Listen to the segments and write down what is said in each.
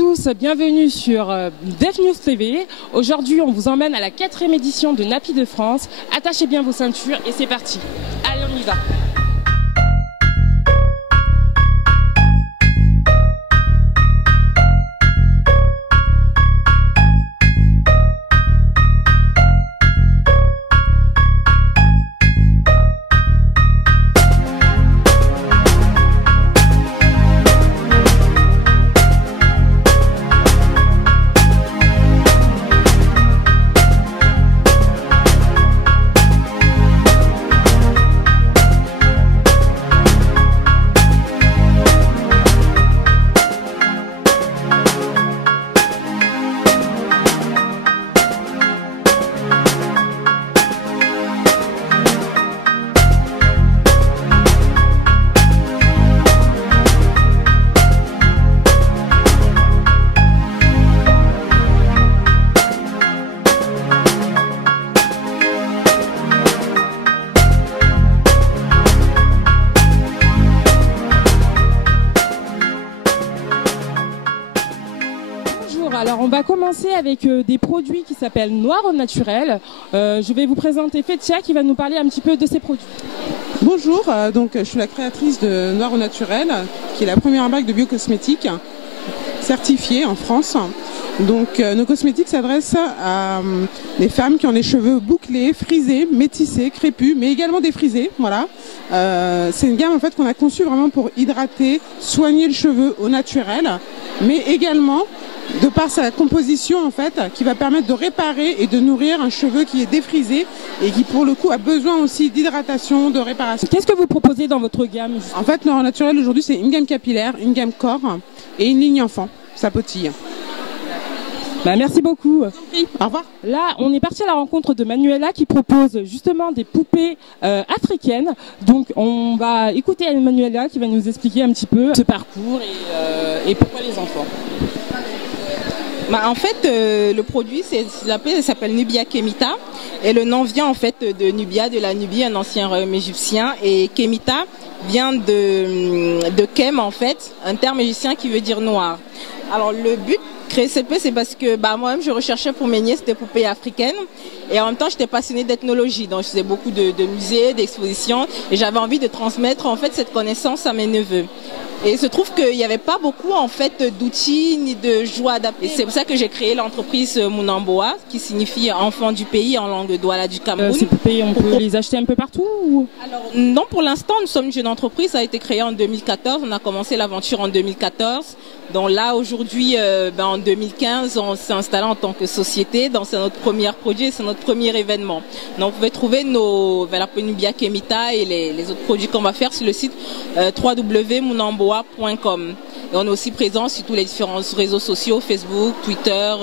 tous, bienvenue sur Def News TV. Aujourd'hui, on vous emmène à la 4e édition de Nappy de France. Attachez bien vos ceintures et c'est parti. Allez, on y va. Alors on va commencer avec des produits qui s'appellent Noir au naturel. Je vais vous présenter Fetia qui va nous parler un petit peu de ces produits. Bonjour, donc je suis la créatrice de Noir au naturel, qui est la première marque de biocosmétiques certifiée en France. Donc nos cosmétiques s'adressent à des femmes qui ont les cheveux bouclés, frisés, métissés, crépus, mais également défrisés. Voilà. C'est une gamme en fait qu'on a conçue vraiment pour hydrater, soigner le cheveu au naturel, mais également de par sa composition en fait, qui va permettre de réparer et de nourrir un cheveu qui est défrisé et qui pour le coup a besoin aussi d'hydratation, de réparation. Qu'est-ce que vous proposez dans votre gamme? En fait, Noir naturel aujourd'hui c'est une gamme capillaire, une gamme corps et une ligne enfant, ça potille. Bah, merci beaucoup. Au revoir. Là, on est parti à la rencontre de Manuela qui propose justement des poupées africaines. Donc, on va écouter Manuela qui va nous expliquer un petit peu ce parcours et pourquoi les enfants. Bah, en fait, le produit s'appelle Nubia Kemita et le nom vient en fait de Nubia, de la Nubie, un ancien royaume égyptien, et Kemita vient de Kem en fait, un terme égyptien qui veut dire noir. Alors le but de créer cette poupée, c'est parce que moi-même je recherchais pour mes nièces des poupées africaines et en même temps j'étais passionnée d'ethnologie, donc je faisais beaucoup de musées, d'expositions et j'avais envie de transmettre en fait cette connaissance à mes neveux. Et il se trouve qu'il n'y avait pas beaucoup en fait d'outils ni de joie adaptée. C'est pour ça que j'ai créé l'entreprise Munamboa, qui signifie enfant du pays en langue douala du Cameroun. Ces poupées, on peut les acheter un peu partout ou... Alors non, pour l'instant, nous sommes une jeune entreprise. Ça a été créé en 2014. On a commencé l'aventure en 2014. Donc là, aujourd'hui, en 2015, on s'est installé en tant que société. Donc c'est notre premier produit, c'est notre premier événement. Donc vous pouvez trouver la Nubia Kemita et les autres produits qu'on va faire sur le site www.munamboa.com. Et on est aussi présent sur tous les différents réseaux sociaux, Facebook, Twitter,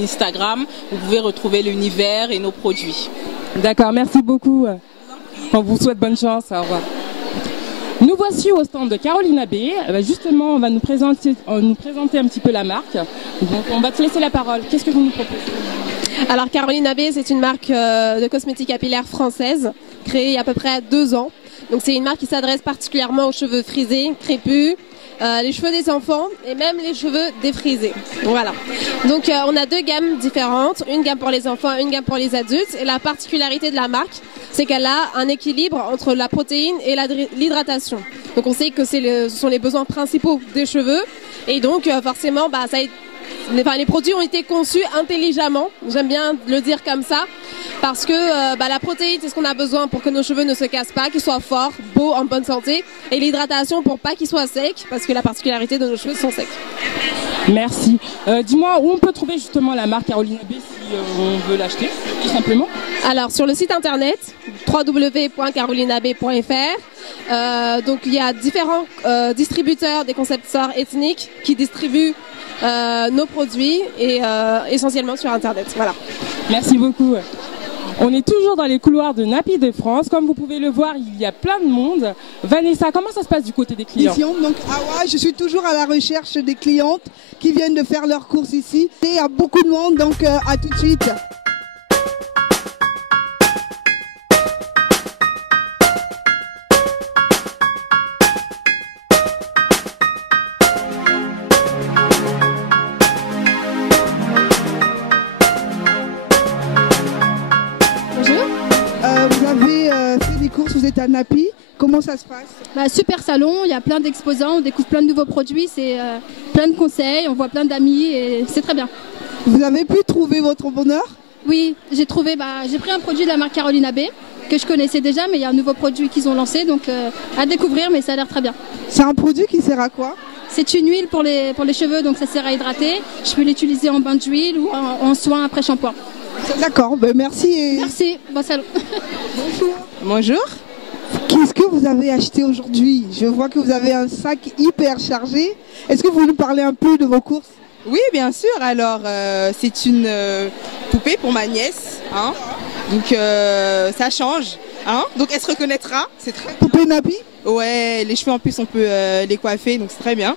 Instagram. Vous pouvez retrouver l'univers et nos produits. D'accord, merci beaucoup. On vous souhaite bonne chance. Au revoir. Nous voici au stand de Carolina B. Justement, on va nous présenter un petit peu la marque. Donc, on va te laisser la parole. Qu'est-ce que vous nous proposez? Alors, Carolina B, c'est une marque de cosmétiques capillaires française, créée il y a à peu près 2 ans. Donc, c'est une marque qui s'adresse particulièrement aux cheveux frisés, crépus, les cheveux des enfants et même les cheveux défrisés. Voilà. Donc, on a 2 gammes différentes, une gamme pour les enfants, une gamme pour les adultes. Et la particularité de la marque, c'est qu'elle a un équilibre entre la protéine et l'hydratation. Donc, on sait que ce sont les besoins principaux des cheveux. Et donc, forcément, les produits ont été conçus intelligemment. J'aime bien le dire comme ça. Parce que la protéine, c'est ce qu'on a besoin pour que nos cheveux ne se cassent pas, qu'ils soient forts, beaux, en bonne santé. Et l'hydratation pour pas qu'ils soient secs, parce que la particularité de nos cheveux sont secs. Merci. Dis-moi où on peut trouver justement la marque Carolina B si on veut l'acheter, tout simplement. Alors sur le site internet www.carolinab.fr, donc il y a différents distributeurs, des concepteurs ethniques qui distribuent nos produits et essentiellement sur internet. Voilà. Merci beaucoup. On est toujours dans les couloirs de Nappy de France. Comme vous pouvez le voir, il y a plein de monde. Vanessa, comment ça se passe du côté des clients? Donc, je suis toujours à la recherche des clientes qui viennent de faire leurs courses ici. Et il y a beaucoup de monde, donc à tout de suite. vous êtes à Napi. Comment ça se passe? Super salon, il y a plein d'exposants, on découvre plein de nouveaux produits, c'est plein de conseils, on voit plein d'amis et c'est très bien. Vous avez pu trouver votre bonheur? Oui, j'ai pris un produit de la marque Caroline Abbé que je connaissais déjà, mais il y a un nouveau produit qu'ils ont lancé, donc à découvrir, mais ça a l'air très bien. C'est un produit qui sert à quoi? C'est une huile pour les cheveux, donc ça sert à hydrater. Je peux l'utiliser en bain d'huile ou en soin après shampoing. D'accord, merci. Merci, bon salon. Bonjour. Bonjour. Qu'est-ce que vous avez acheté aujourd'hui? Je vois que vous avez un sac hyper chargé. Est-ce que vous nous parlez un peu de vos courses? Oui, bien sûr. Alors, c'est une poupée pour ma nièce. Hein. Donc, ça change. Hein. Donc, elle se reconnaîtra. C'est très Poupée Napi? Ouais, les cheveux en plus, on peut les coiffer. Donc, c'est très bien.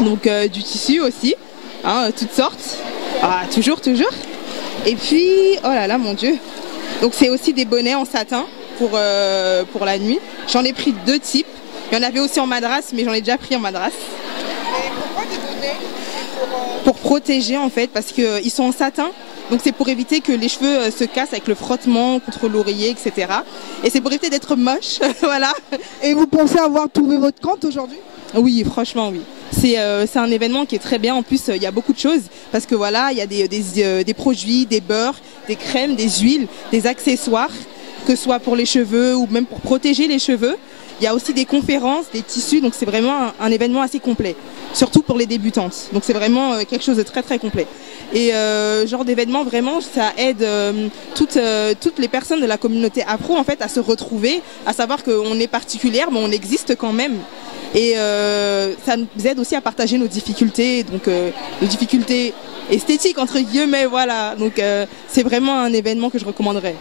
Donc, du tissu aussi. Hein, toutes sortes. Ah, toujours. Et puis, oh là là, mon Dieu. Donc, c'est aussi des bonnets en satin pour la nuit. J'en ai pris 2 types. Il y en avait aussi en madras, mais j'en ai déjà pris en madras. Et pourquoi des bonnets? Pour protéger en fait, parce qu'ils sont en satin. Donc c'est pour éviter que les cheveux se cassent avec le frottement contre l'oreiller, etc. Et c'est pour éviter d'être moche, voilà. Et vous pensez avoir trouvé votre compte aujourd'hui? Oui, franchement, oui. C'est un événement qui est très bien. En plus, il y a beaucoup de choses parce que voilà, il y a des produits, des beurres, des crèmes, des huiles, des accessoires, que ce soit pour les cheveux ou même pour protéger les cheveux. Il y a aussi des conférences, des tissus, donc c'est vraiment un événement assez complet, surtout pour les débutantes. Donc c'est vraiment quelque chose de très très complet. Et genre d'événement, vraiment, ça aide toutes les personnes de la communauté afro en fait à se retrouver, à savoir qu'on est particulière, mais on existe quand même. Et ça nous aide aussi à partager nos difficultés, donc nos difficultés esthétiques entre guillemets, voilà. Donc c'est vraiment un événement que je recommanderais.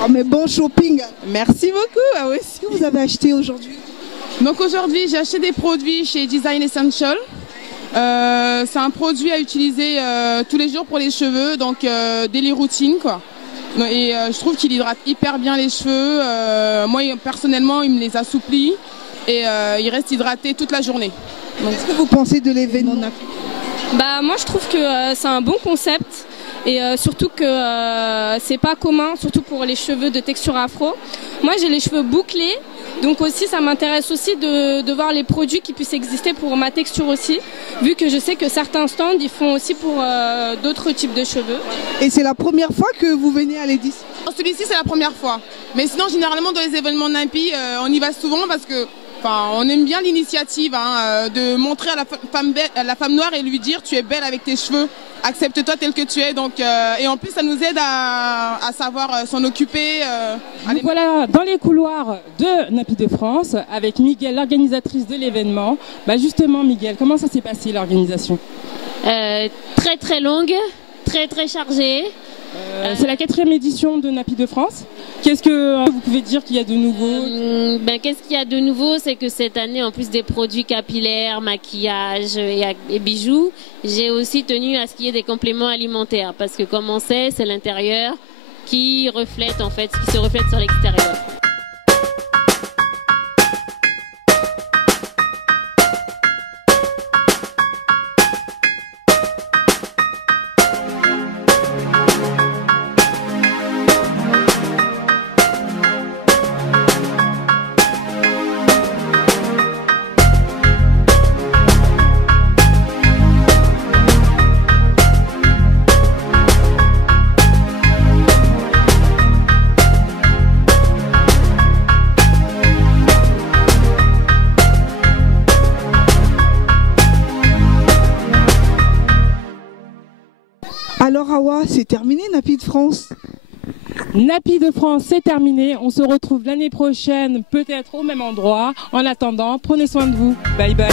Oh, mais bon shopping. Merci beaucoup, à vous aussi. Qu'est-ce que vous avez acheté aujourd'hui? Donc aujourd'hui, j'ai acheté des produits chez Design Essential. C'est un produit à utiliser tous les jours pour les cheveux, donc daily routine quoi. Et je trouve qu'il hydrate hyper bien les cheveux. Moi personnellement, il me les assouplit et il reste hydraté toute la journée. Qu'est-ce que vous pensez de l'événement? Moi je trouve que c'est un bon concept. Et surtout que c'est pas commun, surtout pour les cheveux de texture afro. Moi j'ai les cheveux bouclés, donc aussi ça m'intéresse aussi de voir les produits qui puissent exister pour ma texture aussi, vu que je sais que certains stands ils font aussi pour d'autres types de cheveux. Et c'est la première fois que vous venez à l'édition? Celui-ci c'est la première fois, mais sinon généralement dans les événements Napi on y va souvent parce que on aime bien l'initiative de montrer à la femme noire et lui dire tu es belle avec tes cheveux, accepte-toi tel que tu es. Donc, et en plus ça nous aide à savoir s'en occuper. Nous voilà dans les couloirs de Napi de France avec Miguel, l'organisatrice de l'événement. Justement Miguel, comment ça s'est passé l'organisation? Très très longue, très chargée. C'est la 4e édition de Napi de France. Qu'est-ce que vous pouvez dire qu'il y a de nouveau? Qu'est-ce qu'il y a de nouveau? C'est que cette année, en plus des produits capillaires, maquillage et bijoux, j'ai aussi tenu à ce qu'il y ait des compléments alimentaires. Parce que comme on sait, c'est l'intérieur qui reflète en fait ce qui se reflète sur l'extérieur. Alors Awa, c'est terminé Napi de France? Napi de France, c'est terminé. On se retrouve l'année prochaine, peut-être au même endroit. En attendant, prenez soin de vous. Bye bye.